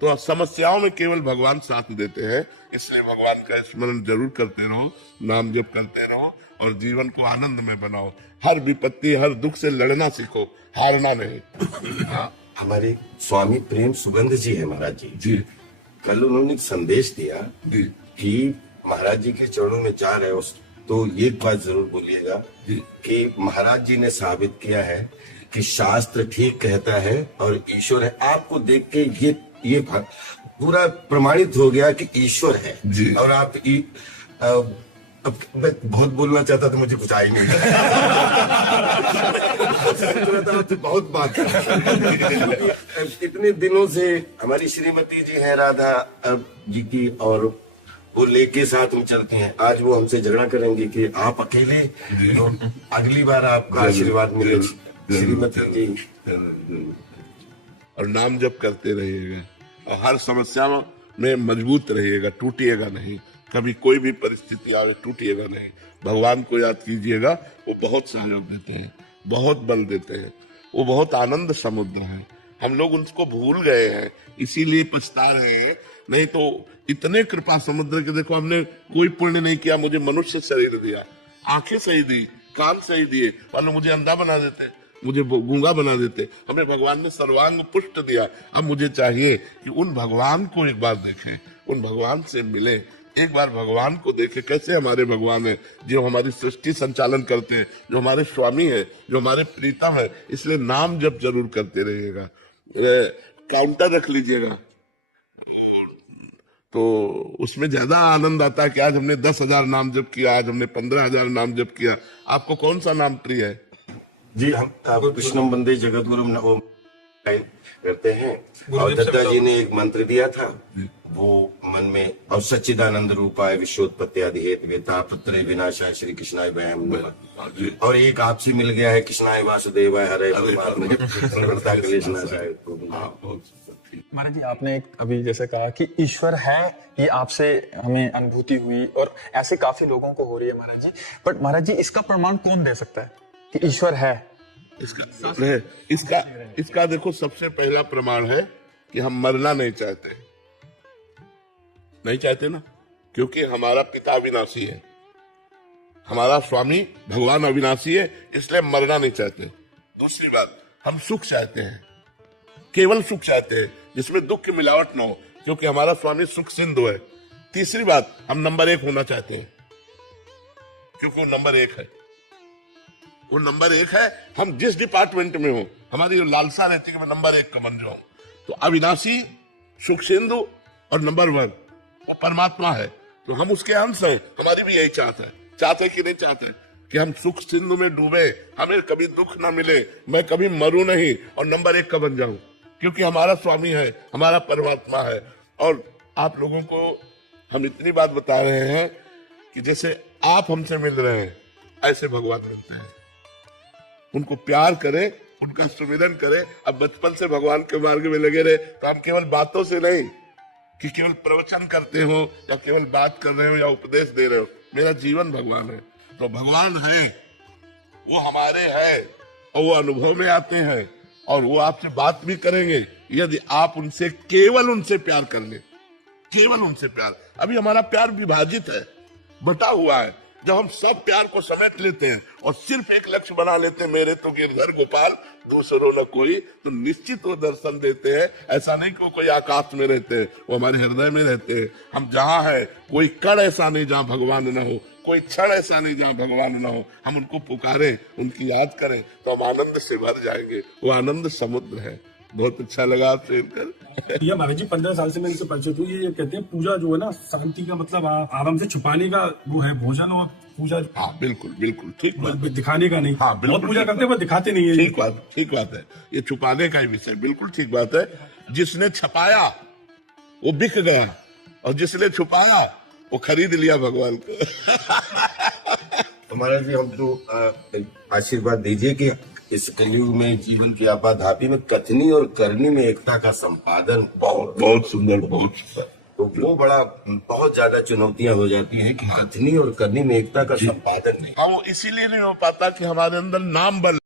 तो समस्याओं में केवल भगवान साथ देते हैं। इसलिए भगवान का स्मरण जरूर करते रहो, नाम जप करते रहो और जीवन को आनंद में बनाओ। हर विपत्ति, हर दुख से लड़ना सीखो, हारना नहीं। हमारे स्वामी प्रेम सुगंध जी है महाराज जी। कल उन्होंने एक संदेश दिया कि महाराज जी के चरणों में जा रहे हो तो एक बात जरूर बोलिएगा कि महाराज जी ने साबित किया है कि शास्त्र ठीक कहता है और ईश्वर है। आपको देख के ये पूरा प्रमाणित हो गया कि ईश्वर है जी। और आप अब मैं बहुत बोलना चाहता था, मुझे कुछ आ ही नहीं तो बहुत बात इतने दिनों से हमारी श्रीमती जी हैं राधा जी की, और वो लेके साथ में चलती हैं। आज वो हमसे झगड़ा करेंगे कि आप अकेले, तो अगली बार आपका आशीर्वाद मिले श्रीमती जी। और नाम जप करते रहिएगा और हर समस्या में मजबूत रहिएगा, टूटिएगा नहीं। कभी कोई भी परिस्थिति आवे टूटिएगा नहीं। भगवान को याद कीजिएगा, वो बहुत सहयोग देते हैं, बहुत बल देते हैं, वो बहुत आनंद समुद्र है। हम लोग उनको भूल गए हैं, इसीलिए पछता रहे हैं। नहीं तो इतने कृपा समुद्र के, देखो हमने कोई पुण्य नहीं किया, मुझे मनुष्य शरीर दिया, आंखें सही दी, कान सही दिए, वरना मुझे अंधा बना देते, मुझे गूंगा बना देते। हमें भगवान ने सर्वांग पुष्ट दिया। अब मुझे चाहिए कि उन भगवान को एक बार देखें, उन भगवान से मिले, एक बार भगवान को देखें। कैसे हमारे भगवान है, जो हमारी सृष्टि संचालन करते हैं, जो हमारे स्वामी है, जो हमारे प्रीतम है। इसलिए नाम जप जरूर करते रहिएगा। काउंटर रख लीजिएगा तो उसमें ज्यादा आनंद आता है कि आज हमने 10,000 नाम जप किया, आज हमने 15,000 नाम जप किया। आपको कौन सा नाम प्रिय है? जी, हम कृष्णम वंदे जगतगुरु करते हैं, और दत्ता जी ने एक मंत्र दिया था, वो मन में, और सच्चिदानंद रूपाय विश्वोत्पत्ति आदि हेतु तापत्रय विनाशाय श्री कृष्णाय वयम् नमः। और एक आपसे मिल गया है, कृष्णाय वासुदेवाय हरे महाराज जी, आपने अभी जैसे कहा कि ईश्वर है, ये आपसे हमें अनुभूति हुई और ऐसे काफी लोगों को हो रही है महाराज जी। बट महाराज जी, इसका प्रमाण कौन दे सकता है कि ईश्वर है? इसका देखो, सबसे पहला प्रमाण है कि हम मरना नहीं चाहते ना, क्योंकि हमारा पिता अविनाशी है, हमारा स्वामी भगवान अविनाशी है, इसलिए मरना नहीं चाहते। दूसरी बात, हम सुख चाहते हैं, केवल सुख चाहते हैं जिसमें दुख की मिलावट न हो, क्योंकि हमारा स्वामी सुख सिंधु है। तीसरी बात, हम नंबर 1 होना चाहते हैं, क्योंकि वो नंबर 1 है, वो नंबर 1 है। हम जिस डिपार्टमेंट में हो, हमारी लालसा रहती है कि मैं नंबर 1 का बन जाऊं। तो अविनाशी, सुख सिंधु और नंबर 1 वो परमात्मा है, तो हम उसके अंश हैं। हमारी भी यही चाहते कि नहीं चाहते कि हम सुख सिंधु में डूबे, हमें कभी दुख ना मिले, मैं कभी मरूं नहीं और नंबर 1 का बन जाऊं, क्योंकि हमारा स्वामी है, हमारा परमात्मा है। और आप लोगों को हम इतनी बात बता रहे हैं कि जैसे आप हमसे मिल रहे हैं, ऐसे भगवान मिलते हैं। उनको प्यार करें, उनका सुमिरन करें। अब बचपन से भगवान के मार्ग में लगे रहे तो हम केवल बातों से नहीं कि केवल प्रवचन करते हो या केवल बात कर रहे हो या उपदेश दे रहे हो। मेरा जीवन भगवान है, तो भगवान है, वो हमारे है और वो अनुभव में आते हैं और वो आपसे बात भी करेंगे यदि आप उनसे केवल उनसे प्यार कर ले, केवल उनसे प्यार। अभी हमारा प्यार विभाजित है, बटा हुआ है। जब हम सब प्यार को समेट लेते हैं और सिर्फ एक लक्ष्य बना लेते हैं, मेरे तो गिरधर गोपाल दूसरों न कोई, तो निश्चित वो दर्शन देते हैं। ऐसा नहीं कि वो कोई आकाश में रहते हैं, वो हमारे हृदय में रहते हैं। हम जहाँ हैं, कोई कण ऐसा नहीं जहाँ भगवान न हो, कोई क्षण ऐसा नहीं जहाँ भगवान न हो। हम उनको पुकारें, उनकी याद करें तो हम आनंद से भर जाएंगे। वो आनंद समुद्र है। बहुत अच्छा लगा आपसे मिलकर। ये महाराज जी 15 साल से मैं इनसे परिचित हूँ। ये कहते हैं पूजा जो है ना, शांति का मतलब आराम से छुपाने का वो है, भोजन और पूजा। हाँ, बिल्कुल बिल्कुल ठीक बात, दिखाने का नहीं। हाँ, बहुत पूजा करते हैं पर दिखाते नहीं है। ठीक बात है। ये छुपाने का ही विषय, बिल्कुल ठीक बात है। जिसने छपाया वो बिक गया और जिसने छुपाया वो खरीद लिया भगवान को। महाराज जी, हम तो आशीर्वाद दीजिए कि इस कलयुग में जीवन की आपाधापी में कथनी और करनी में एकता का संपादन बहुत सुंदर, बहुत सुंदर। तो वो बहुत ज्यादा चुनौतियां हो जाती हैं कि कथनी और करनी में एकता का संपादन नहीं। वो इसीलिए नहीं हो पाता कि हमारे अंदर नाम बल